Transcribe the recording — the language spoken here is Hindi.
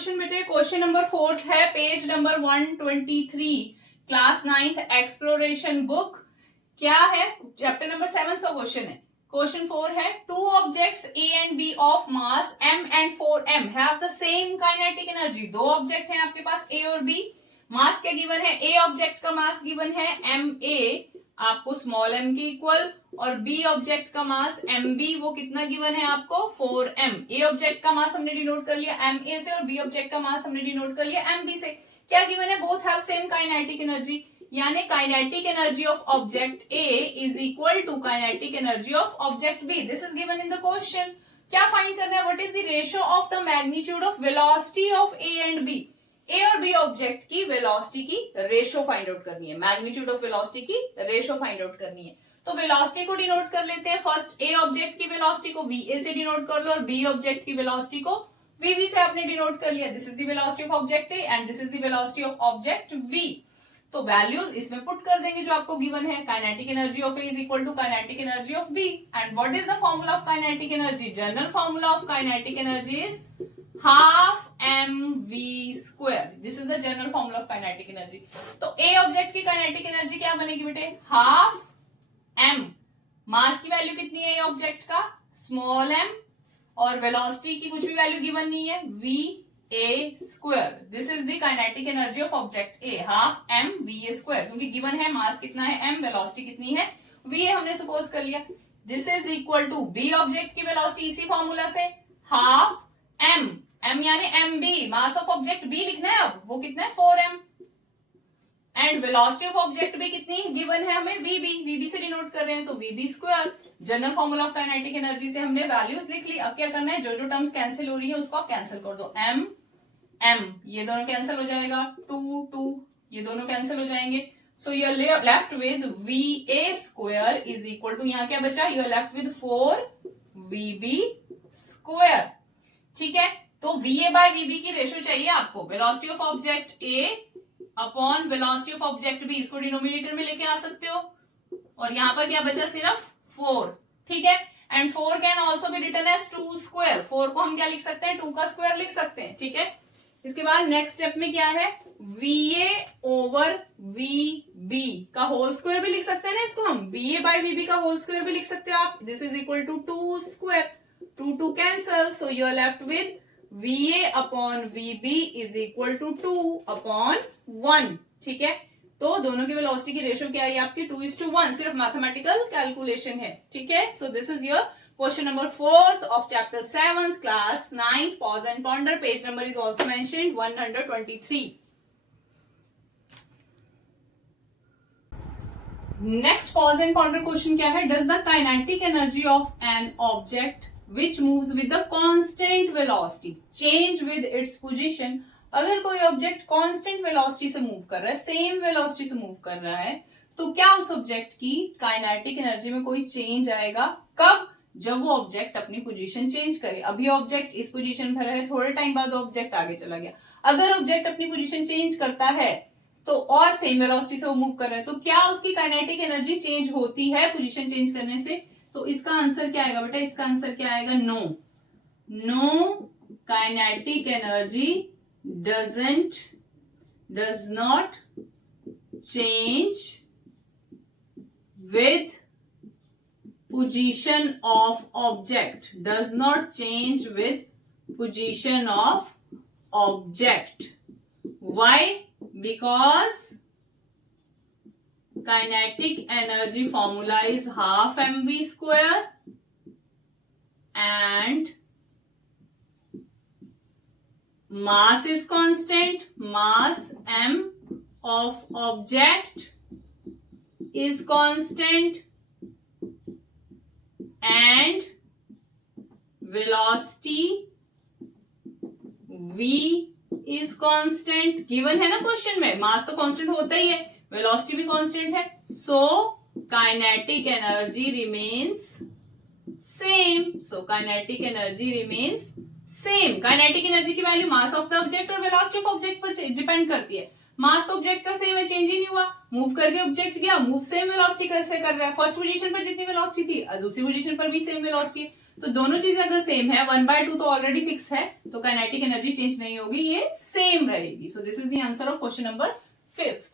क्वेश्चन बेटे, क्वेश्चन नंबर 4 है, page number 123, class 9th exploration book. क्या है? चैप्टर नंबर 7 का क्वेश्चन है। क्वेश्चन 4 है, two objects A and B of mass m and 4m have the same kinetic energy. दो ऑब्जेक्ट हैं आपके पास a और b। मास क्या गिवन है? a ऑब्जेक्ट का मास गिवन है ma, आपको स्मॉल m के इक्वल, और b ऑब्जेक्ट का मास mb, वो कितना गिवन है आपको? 4m। a ऑब्जेक्ट का मास हमने डिनोट कर लिया ma से, और b ऑब्जेक्ट का मास हमने डिनोट कर लिया mb से। क्या गिवन है? Both have same kinetic energy, यानी kinetic energy of object A is equal to kinetic energy of object B। This is given in the question. क्या फाइंड करना है? What is the ratio of the magnitude of velocity of A and B। A और B ऑब्जेक्ट की वेलोसिटी की रेशियो फाइंड आउट करनी है, मैग्नीट्यूड ऑफ वेलोसिटी की रेशियो फाइंड आउट करनी है। तो वेलोसिटी को डिनोट कर लेते हैं। फर्स्ट A ऑब्जेक्ट की वेलोसिटी को VA से डिनोट कर लो, और B ऑब्जेक्ट की वेलोसिटी को VB से आपने डिनोट कर लिया। This is the velocity of object A and this is the velocity of object V। तो वैल्यूज इसमें पुट कर देंगे जो आपको गिवन है। Kinetic energy of A is equal to kinetic energy of B। And what is the formula of kinetic energy? General formula of kinetic energy is half mv square. This is the general formula of kinetic energy. तो A ऑब्जेक्ट की काइनेटिक एनर्जी क्या बनेगी बेटे? Half m। मास की वैल्यू कितनी है A ऑब्जेक्ट का? स्मॉल m, और वेलोसिटी की कुछ भी वैल्यू गिवन नहीं है, v a square. This is the kinetic energy of object A, half m va square, क्योंकि गिवन है मास कितना है m, वेलोसिटी कितनी है va, हमने सपोज कर लिया। This is equal to B object की वेलोसिटी इसी फॉर्मूला से, हाफ m यानी mb, mass of object B लिखना है, अब वो कितना है 4m, and velocity of object B कितनी गिवन है हमें? vb से डिनोट कर रहे हैं, तो vb square. General formula of kinetic energy से हमने वैल्यूज लिख ली। अब क्या करना है? जो जो टर्म्स कैंसिल हो रही है उसको आप कैंसिल कर दो। m ये दोनों कैंसिल हो जाएगा, 2 ये दोनों कैंसिल हो जाएंगे। So you are left with va square is equal to, यहाँ क्या बचा? You are left with 4vb square. ठीक है, तो va बाय vb की रेशियो चाहिए आपको। Velocity of object A upon velocity of object B, इसको डिनोमिनेटर में लेके आ सकते हो, और यहां पर क्या बचा? सिर्फ 4। ठीक है, and 4 can also be written as 2 square. 4 को हम क्या लिख सकते हैं? 2 का स्क्वायर लिख सकते हैं। ठीक है, इसके बाद नेक्स्ट स्टेप में क्या है? VA ओवर VB का होल स्क्वायर भी लिख सकते हैं ना इसको हम, VA बाय VB का होल स्क्वायर भी लिख सकते हो आप। This is equal to 2 square, 2 cancel, so you are left with VA upon VB is equal to 2 upon 1। ठीक है, तो दोनों की वेलोसिटी की रेशियो क्या है आपकी? 2:1। सिर्फ मैथमेटिकल कैलकुलेशन है। ठीक है, so this is your question number 4 of chapter 7 class 9। Pause and ponder. Page number is also mentioned 123। Next pause and ponder question क्या है? Does the kinetic energy of an object which moves with the constant velocity change with its position। अगर कोई ऑब्जेक्ट कांस्टेंट वेलोसिटी से मूव कर रहा है, सेम वेलोसिटी से मूव कर रहा है, तो क्या उस ऑब्जेक्ट की काइनेटिक एनर्जी में कोई चेंज आएगा? कब? जब वो ऑब्जेक्ट अपनी पोजीशन चेंज करे। अभी ऑब्जेक्ट इस पोजीशन पर है, थोड़े टाइम बाद ऑब्जेक्ट आगे चला गया। अगर ऑब्जेक्ट अपनी पोजीशन चेंज करता है तो, और सेम वेलोसिटी से वो मूव कर रहा है, तो क्या उसकी काइनेटिक एनर्जी चेंज होती है पोजीशन चेंज करने से? तो इसका आंसर क्या आएगा बेटा? इसका आंसर क्या आएगा? No kinetic energy does not change with position of object, does not change with position of object। Why? Because kinetic energy formula is half mv square and mass is constant, mass m of object is constant and velocity v is constant। Given है ना क्वेश्चन में, मास तो कांस्टेंट होता ही है, वेलोसिटी भी कांस्टेंट है, so kinetic energy remains same. So kinetic energy remains same. Kinetic energy की value mass of the object और वेलोसिटी ऑफ ऑब्जेक्ट पर डिपेंड करती है। मास तो ऑब्जेक्ट का सेम है, चेंज ही नहीं हुआ। मूव करके ऑब्जेक्ट गया, मूव सेम वेलोसिटी कैसे कर रहा है? फर्स्ट पोजीशन पर जितनी वेलोसिटी थी दूसरी पोजीशन पर भी सेम वेलोसिटी है, तो दोनों चीजें अगर सेम है, 1/2 तो ऑलरेडी फिक्स है, तो काइनेटिक एनर्जी चेंज नहीं होगी, ये सेम रहेगी. So this is the answer of question number 5.